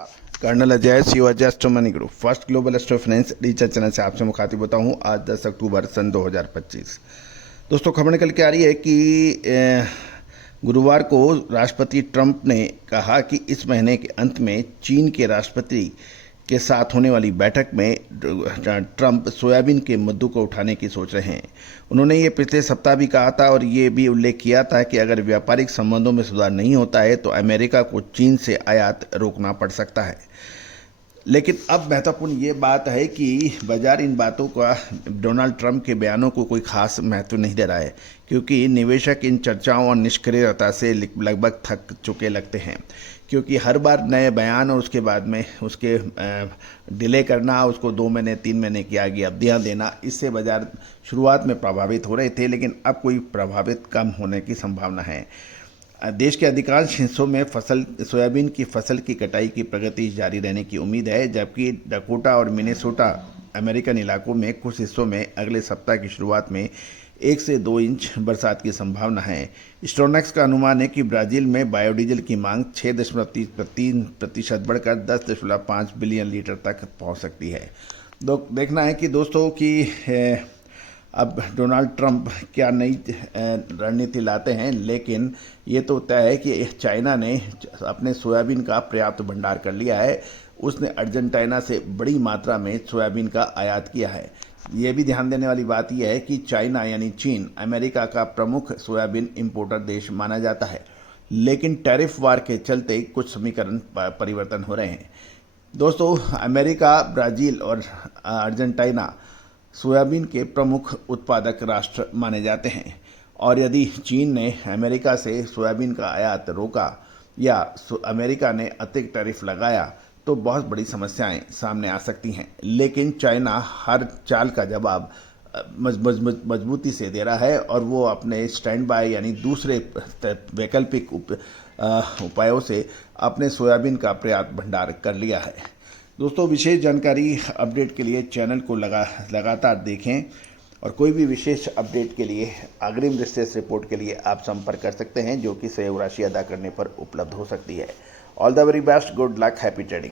Colonel Ajay Shivaji astronomy group first global astro finance research channel से आपसे मुखातिब होता हूँ। आज 10 अक्टूबर सन 2025। दोस्तों, खबर निकल के आ रही है कि गुरुवार को राष्ट्रपति ट्रंप ने कहा कि इस महीने के अंत में चीन के राष्ट्रपति के साथ होने वाली बैठक में ट्रंप सोयाबीन के मुद्दों को उठाने की सोच रहे हैं। उन्होंने ये पिछले सप्ताह भी कहा था और ये भी उल्लेख किया था कि अगर व्यापारिक संबंधों में सुधार नहीं होता है तो अमेरिका को चीन से आयात रोकना पड़ सकता है। लेकिन अब महत्वपूर्ण ये बात है कि बाजार इन बातों का डोनाल्ड ट्रंप के बयानों को कोई खास महत्व नहीं दे रहा है, क्योंकि निवेशक इन चर्चाओं और निष्क्रियता से लगभग थक चुके लगते हैं। क्योंकि हर बार नए बयान और उसके बाद में उसके डिले करना, उसको 2 महीने 3 महीने की आगे अवधियाँ देना, इससे बाजार शुरुआत में प्रभावित हो रहे थे, लेकिन अब कोई प्रभावित कम होने की संभावना है। देश के अधिकांश हिस्सों में सोयाबीन की फसल की कटाई की प्रगति जारी रहने की उम्मीद है, जबकि डकोटा और मिनेसोटा अमेरिकन इलाकों में कुछ हिस्सों में अगले सप्ताह की शुरुआत में 1 से 2 इंच बरसात की संभावना है। स्टोनेक्स का अनुमान है कि ब्राज़ील में बायोडीजल की मांग 6.3% बढ़कर 10.5 बिलियन लीटर तक पहुंच सकती है। देखना है कि दोस्तों कि अब डोनाल्ड ट्रंप क्या नई रणनीति लाते हैं, लेकिन ये तो तय है कि चाइना ने अपने सोयाबीन का पर्याप्त भंडार कर लिया है। उसने अर्जेंटीना से बड़ी मात्रा में सोयाबीन का आयात किया है। ये भी ध्यान देने वाली बात यह है कि चाइना यानी चीन अमेरिका का प्रमुख सोयाबीन इंपोर्टर देश माना जाता है, लेकिन टैरिफ वार के चलते कुछ समीकरण परिवर्तन हो रहे हैं। दोस्तों, अमेरिका, ब्राज़ील और अर्जेंटीना सोयाबीन के प्रमुख उत्पादक राष्ट्र माने जाते हैं, और यदि चीन ने अमेरिका से सोयाबीन का आयात रोका या अमेरिका ने अतिरिक्त टैरिफ लगाया तो बहुत बड़ी समस्याएं सामने आ सकती हैं। लेकिन चाइना हर चाल का जवाब मजबूती से दे रहा है और वो अपने स्टैंड बाय यानी दूसरे वैकल्पिक उपायों से अपने सोयाबीन का पर्याप्त भंडार कर लिया है। दोस्तों, विशेष जानकारी अपडेट के लिए चैनल को लगातार देखें, और कोई भी विशेष अपडेट के लिए अग्रिम विशेष रिपोर्ट के लिए आप संपर्क कर सकते हैं, जो कि सहयोग राशि अदा करने पर उपलब्ध हो सकती है। All the very best, good luck, happy trading.